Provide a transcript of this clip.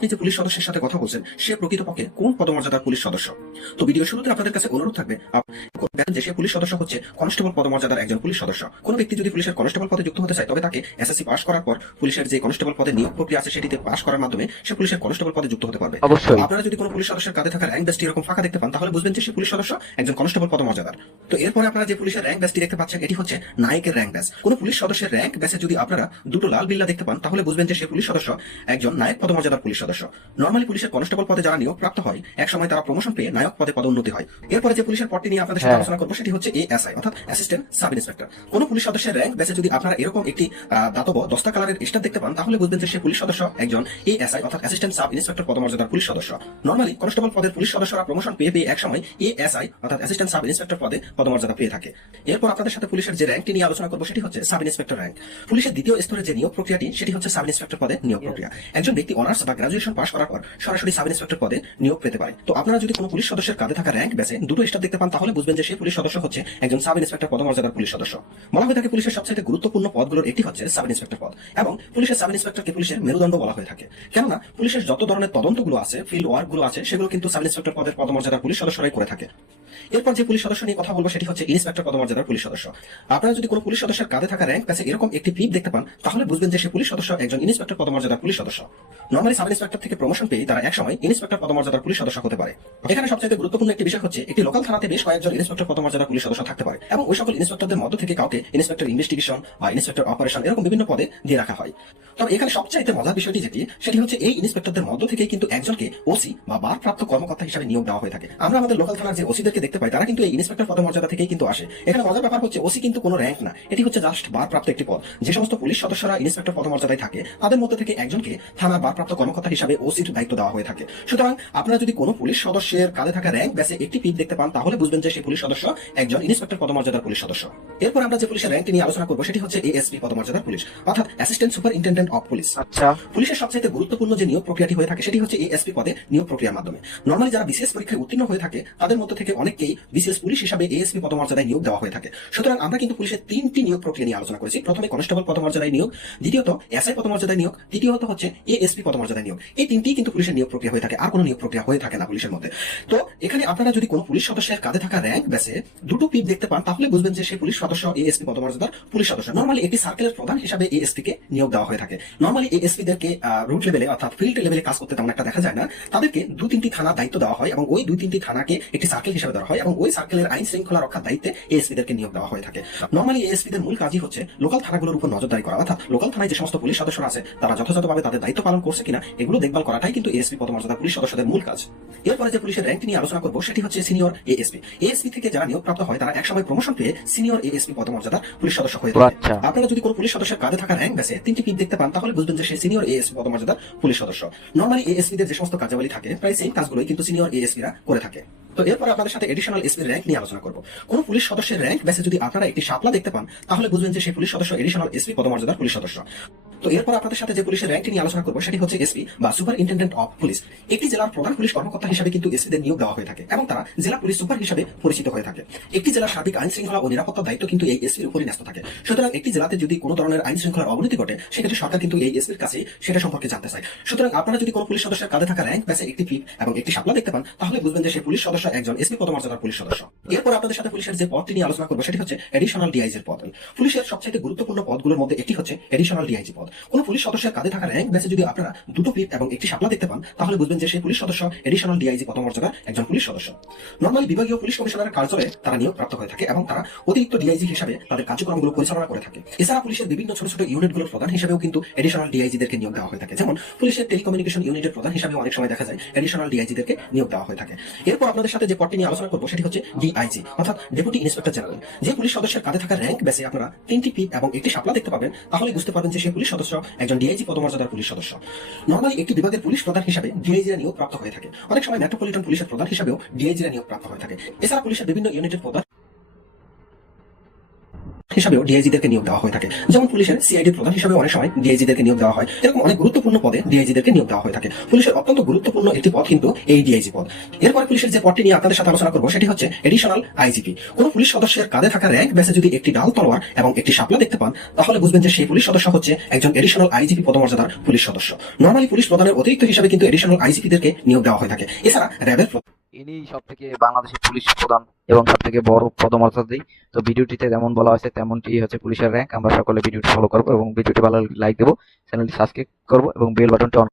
আপনি যে পুলিশ সদস্যের সাথে কথা বলছেন সে প্রকৃতপক্ষে কোন পদমর্যাদার পুলিশ সদস্য? তো ভিডিও শুরুতে আপনাদের কাছে অনুরোধ থাকবে যে সে পুলিশ সদস্য হচ্ছে কনস্টেবল পদমর্যাদার একজন পুলিশ সদস্য। কোন ব্যক্তি যদি পুলিশের কনস্টেবল পদে যুক্ত হতে চায় তবে তাকে এসএসসি পাস করার পর পুলিশের যে কনস্টেবল পদে নিয়োগ প্রক্রিয়া আছে সেটিতে পাস করার মাধ্যমে সে পুলিশের কনস্টেবল পদে যুক্ত হতে পারবে। অবশ্যই। আপনারা যদি কোনো পুলিশ সদস্যের কাঁধে থাকা র্যাঙ্ক ব্যাসটি এরকম ফাঁকা দেখতে পান তাহলে বুঝবেন যে সে পুলিশ সদস্য একজন কনস্টেবল পদমর্যাদার। তো এরপরে আপনারা যে পুলিশের র্যাঙ্ক ব্যাসটি দেখতে পাচ্ছেন এটি হচ্ছে নায়কের র্যাঙ্ক ব্যাস কোন পুলিশ সদস্যের র্যাঙ্ক ব্যাসে যদি আপনারা দুটো লাল বিল্লা দেখতে পান তাহলে বুঝবেন যে সে পুলিশ সদস্য একজন নায়ক পদমর্যাদার পুলিশ সদস্য। নর্মালি পুলিশের কনস্টেবল পদে যারা নিয়োগ প্রাপ্ত হয় এক সময় তারা প্রমোশন পেয়ে নায়ক পদে পদোন্নতি হয়। এরপরে যে পুলিশের পদটি নিয়ে আপনাদের সাথে হ্যাঁ। আলোচনা করব সেটি হচ্ছে এএসআই অর্থাৎ অ্যাসিস্ট্যান্ট সাব ইন্সপেক্টর কোন পুলিশ সদস্যের র্যাঙ্ক বেসে যদি আপনারা এরকম একটি দাতব দস্তা কালারের স্টার দেখতে পান তাহলে বুঝবেন যে সে পুলিশ সদস্য একজন এএসআই অর্থাৎ অ্যাসিস্ট্যান্ট সাব ইন্সপেক্টর পদমর্যাদার পুলিশ সদস্য। নর্মালি কনস্টেবল পদের পুলিশ সদস্যরা প্রমোশন পেয়ে পেয়ে এক সময় এএসআই অর্থাৎ অ্যাসিস্ট্যান্ট সাব ইন্সপেক্টর পদে পদমর্যাদা পেয়ে থাকে। এরপর আপনাদের সাথে পুলিশের যে র্যাঙ্কটি নিয়ে আলোচনা করব সেটি হচ্ছে সাব ইন্সপেক্টর র্যাঙ্ক পুলিশের দ্বিতীয় স্তরের যে নিয়োগ প্রক্রিয়াটি সেটি হচ্ছে সাব ইন্সপেক্টর পদে নিয়োগ প্রক্রিয়া। একজন ব্যক্তি অনার্স বা গ্রাজুয়েশন পাস করার পর সরাসরি সাব ইন্সপেক্টর পদে নিয়োগ পেতে পারে। তো আপনারা যদি কোনো পুলিশ সদস্যের কাঁধে থাকা র্যাঙ্ক বেসে দুটো স্টার দেখতে পান, তাহলে বুঝবেন যে সেই পুলিশ সদস্য হচ্ছে একজন সাব ইন্সপেক্টর পদমর্যাদার পুলিশ সদস্য। বলা হয়ে থাকে পুলিশের সবচেয়ে গুরুত্বপূর্ণ পদগুলোর একটি হচ্ছে সাব ইন্সপেক্টর পদ এবং পুলিশের সাব ইন্সপেক্টরকে পুলিশের মেরুদণ্ড বলা হয়ে থাকে। কেননা পুলিশের যত ধরনের তদন্তগুলো আছে ফিল্ড ওয়ার্কগুলো আছে, সেগুলো কিন্তু সাব ইন্সপেক্টর পদের পদমর্যাদার পুলিশ সদস্যরাই করে থাকে। এরপর যে পুলিশ সদস্য নিয়ে কথা বলব, সেটি হচ্ছে ইন্সপেক্টর পদমর্যাদার পুলিশ সদস্য। আপনারা যদি কোনো পুলিশ সদস্যের কাঁধে থাকা র্যাঙ্ক কাছে এরকম একটি ক্লিপ দেখতে পান, তাহলে বুঝবেন যে সে পুলিশ সদস্য একজন ইন্সপেক্টর পদমর্যাদার পুলিশ সদস্য। নর্মালি সাব ইন্সপেক্টর থেকে প্রমোশন পেয়ে তারা একসময় ইন্সপেক্টর পদমর্যাদার পুলিশ সদস্য হতে পারে। এখানে সবচেয়ে গুরুত্বপূর্ণ একটি বিষয় হচ্ছে, একটি লোকাল থানাতে বেশ কয়েকজন ইন্সপেক্টর পদমর্যাদার পুলিশ সদস্য থাকতে পারে এবং ওই সকল ইন্সপেক্টরদের মধ্য থেকে কাউকে ইন্সপেক্টর ইনভেস্টিগেশন বা ইন্সপেক্টর অপারেশন এরকম বিভিন্ন পদে দিয়ে রাখা হয়। তবে এখানে সবচাইতে মজার বিষয়টি যেটি, সেটি হচ্ছে এই ইন্সপেক্টরদের মধ্য থেকে কিন্তু একজনকে ওসি বা ভারপ্রাপ্ত কর্মকর্তা হিসেবে নিয়োগ দেওয়া হয়ে থাকে। আমরা আমাদের লোকাল থানার যে ওসিদেরকে দেখতে পাই তারা কিন্তু এই ইন্সপেক্টর পদমর্যাদা থেকেই কিন্তু আসে। এখানে মজার ব্যাপার হচ্ছে ওসি কিন্তু কোনো র্যাঙ্ক না। এটি হচ্ছে জাস্ট ভারপ্রাপ্ত একটি পদ। যে সমস্ত পুলিশ সদস্যরা ইন্সপেক্টর পদমর্যাদায় থাকে তাদের মধ্যে থেকে একজনকে থানার ভারপ্রাপ্ত কর্মকর্তা হিসাবে ওসির দায়িত্ব দেওয়া হয়ে থাকে। সুতরাং আপনারা যদি কোনো পুলিশ সদস্যের কাঁধে থাকা র্যাঙ্ক বেসে একটি পিক দেখতে পান তাহলে বুঝবেন যে সেই পুলিশ সদস্য একজন ইন্সপেক্টর পদমর্যাদার পুলিশ সদস্য। এরপর আমরা যে পুলিশের র্যাঙ্কটি নিয়ে আলোচনা করব সেটি হচ্ছে এএসপি পদমর্যাদার পুলিশ অর্থাৎ assistant superintendent of police আচ্ছা। পুলিশের সবচেয়ে গুরুত্বপূর্ণ যে নিয়োগ প্রক্রিয়াটি হয়ে থাকে সেটি হচ্ছে এএসপি পদে নিয়োগ প্রক্রিয়ার মাধ্যমে। নর্মালি যারা বিসিএস পরীক্ষায় উত্তীর্ণ হয়ে থাকে তাদের মধ্যে থেকে অনেককেই বিসিএস পুলিশ হিসাবে এএসপি পদমর্যাদায় নিয়োগ দেওয়া হয়ে থাকে। সুতরাং আমরা কিন্তু পুলিশের তিনটি নিয়োগ প্রক্রিয়া নিয়ে আলোচনা করেছি। প্রথমে কনস্টেবল পদমর্যাদায় নিয়োগ, দ্বিতীয়ত এসআই পদমর্যাদায় নিয়োগ, তৃতীয়ত হচ্ছে এএসপি পদমর্যাদায় নিয়োগ। এই তিনটি কিন্তু পুলিশের নিয়োগ প্রক্রিয়া হয়ে থাকে, আর কোনো নিয়োগ প্রক্রিয়া হয়ে থাকে না পুলিশের মধ্যে। তো এখানে আপনারা যদি কোনো পুলিশ সদস্যের কাঁধে থাকা র্যাঙ্ক বেসে দুটো পিপ দেখতে পান, তাহলে বুঝবেন যে সেই পুলিশ সদস্য এএসপি পদমর্যাদার পুলিশ সদস্য। নর্মালি একটি সার্কেলের প্রধান হিসাবে এএসপি কে নিয়োগ দেওয়া হয়ে থাকে। নর্মালি এএসপি দেরকে রুট লেভেলে অর্থাৎ ফিল্ড লেভেলে কাজ করতে তেমন একটা দেখা যায় না। তাদেরকে দু তিনটি থানা দায়িত্ব দেওয়া হয় এবং ওই দুই তিনটি থানাকে একটি সার্কেল হিসেবে দেওয়া হয় এবং ওই সার্কেলের আইন শৃঙ্খলা রক্ষার দায়িত্বে এএসপি দেরকে নিয়োগ দেওয়া হয়ে থাকে। নর্মালি এএসপি দের মূল কাজই হচ্ছে লোকাল থানাগুলোর উপর নজরদারি করা। অর্থাৎ লোকাল থানায় যে সমস্ত পুলিশ সদস্যরা আছে তারা যথাযথভাবে তাদের দায়িত্ব পালন করছে কিনা এগুলো দেখভাল করাটাই কিন্তু এএসপি পদমর্যাদা পুলিশ সদস্যদের মূল কাজ। এরপরে যে পুলিশের র্যাঙ্ক নিয়ে আলোচনা করব সেটি হচ্ছে সিনিয়র এএসপি এএসপি থেকে যারা নিয়োগপ্রাপ্ত হয় তারা একসময় প্রমোশন পেয়ে সিনিয়র এএসপি পদমর্যাদার পুলিশ সদস্য হয়ে থাকে। আচ্ছা। আপনারা যদি কোনো পুলিশ সদস্যের কাজে থাকা র্যাঙ্ক বেসে তিনটি পিপ দেখতে পান তাহলে বুঝবেন যে সে সিনিয়র এএসপি পদমর্যাদার পুলিশ সদস্য। নর্মালি এএসপি দের যে সমস্ত কার্যাবলী থাকে প্রায় সেম কাজগুলোই কিন্তু সিনিয়র এএসপিরা করে থাকে। তো এরপর আপনাদের সাথে এডিশনাল এসপির র্যাঙ্ক নিয়ে আলোচনা করব। কোন পুলিশ সদস্যের র্যাঙ্ক বেসে যদি আপনারা একটি সাপলা দেখতে পান, তাহলে বুঝবেন যে সেই পুলিশ সদস্য এডিশনাল এসপি পদমর্যাদার পুলিশ সদস্য। তো এরপর আপনাদের সাথে যে পুলিশের র্যাঙ্কটি নিয়ে আলোচনা করব, সেটি হচ্ছে এসপি বা সুপার ইন্টেন্ডেন্ট অফ পুলিশ একটি জেলার প্রধান পুলিশ কর্মকর্তা হিসেবে কিন্তু এসপিদের নিয়োগ দেওয়া হয়ে থাকে এবং তারা জেলা পুলিশ সুপার হিসেবে পরিচিত হয়ে থাকে। একটি জেলার সার্বিক আইন শৃঙ্খলা ও নিরাপত্তার দায়িত্ব কিন্তু এই এসপির উপরই ন্যস্ত থাকে। সুতরাং একটি জেলাতে যদি কোনো ধরনের আইন শৃঙ্খলার অবনতি ঘটে, সেক্ষেত্রে সরকার কিন্তু এই এসপির কাছে সেটা সম্পর্কে জানতে চায়। সুতরাং আপনারা যদি কোনো পুলিশ সদস্যের কাঁধে থাকা র্যাঙ্ক ব্যাসে একটি ফিপ এবং একটি শাপলা দেখতে পান, তাহলে বুঝবেন যে সেই পুলিশ সদস্য একজন এসপি পদমর্যাদার পুলিশ সদস্য। এরপর আপনাদের সাথে পুলিশের যে পদটি নিয়ে আলোচনা করব, সেটি হচ্ছে এডিশনাল ডিআইজির পদ। পুলিশের সবচেয়ে গুরুত্বপূর্ণ পদগুলোর মধ্যে একটি হচ্ছে এডিশনাল ডিআইজি পদ। কোন পুলিশ সদস্যের কাঁধে থাকা র্যাঙ্ক ব্যাসে যদি আপনারা দুটো ফিপ এবং একটি শাপলা দেখতে পান, তাহলে বুঝবেন যে সেই পুলিশ সদস্য এডিশনাল ডিআইজি পদমর্যাদার একজন পুলিশ সদস্য। নর্মালি বিভাগীয় পুলিশ কমিশনারের কার্যালয়ে তারা নিয়োগ প্রাপ্ত হয়ে থাকে এবং তারা অতিরিক্ত ডিআইজি হিসাবে তাদের কার্যক্রমগুলো পরিচালনা করে থাকে। এছাড়া পুলিশের বিভিন্ন ছোট ছোট ইউনিটগুলোর প্রধান হিসেবেও কিন্তু এডিশনাল ডিআইজিদেরকে নিয়োগ দেওয়া হয়ে থাকে। যেমন পুলিশের টেলিকমিউনিকেশন ইউনিটের প্রধান হিসাবে অনেক সময় দেখা যায় এডিশনাল ডিআইজিদেরকে নিয়োগ দেওয়া হয়ে থাকে। এরপর আপনাদের সাথে যে পদটি নিয়ে আলোচনা করব সেটি হচ্ছে ডিআইজি অর্থাৎ ডেপুটি ইন্সপেক্টর জেনারেল যে পুলিশ সদস্যের কাঁধে থাকা র্যাঙ্ক বেসে আপনারা তিনটি পিপ এবং একটি শাপলা দেখতে পাবেন তাহলে বুঝতে পারবেন যে সেই পুলিশ সদস্য, একজন ডিআইজি পদমর্যাদার পুলিশ সদস্য। নর্মালি একটি বিভাগের পুলিশ প্রধান হিসাবে ডিআইজিরা নিয়োগ প্রাপ্ত হয়ে থাকে। অনেক সময় মেট্রোপলিটন পুলিশের প্রধান হিসাবেও ডিআইজিরা নিয়োগ প্রাপ্ত হয়ে থাকে। এছাড়া পুলিশের বিভিন্ন ইউনিটের প্রধান হিসাবেও ডিআইজিদেরকে নিয়োগ দেওয়া হয়ে থাকে। যেমন পুলিশের সিআইডি প্রধান হিসাবে অনেক সময় ডিআইজিদেরকে নিয়োগ দেওয়া হয়। এরকম অনেক গুরুত্বপূর্ণ পদে ডিআইজিদেরকে নিয়োগ দেওয়া হয়ে থাকে। পুলিশের অত্যন্ত গুরুত্বপূর্ণ একটি পদ কিন্তু এই ডিআইজি পদ। এরপরে পুলিশের যে পদটি নিয়ে আপনাদের সাথে আলোচনা করব, সেটি হচ্ছে এডিশনাল আইজিপি কোন পুলিশ সদস্যের কাঁধে থাকা র্যাঙ্ক বেসে যদি একটি ডাল, তলোয়ার এবং একটি শাপলা দেখতে পান, তাহলে বুঝবেন যে সেই পুলিশ সদস্য হচ্ছে একজন এডিশনাল আইজিপি পদমর্যাদার পুলিশ সদস্য। নর্মালি পুলিশ প্রধানের অতিরিক্ত হিসাবে কিন্তু এডিশনাল আইজিপিদেরকে নিয়োগ দেওয়া হয়ে থাকে। এছাড়া র্যাবের ইনি সব থেকে বাংলাদেশের পুলিশ প্রধান এবং সব থেকে বড় পদমর্যাদাই তো ভিডিওটিতে যেমন বলা হয়েছে, তেমনটি হচ্ছে পুলিশের র্যাঙ্ক। আমরা সকলে ভিডিওটি ফলো করব এবং ভিডিওটি ভালো লাইক দেবো চ্যানেলটি সাবস্ক্রাইব করব এবং বেল বাটনটি অন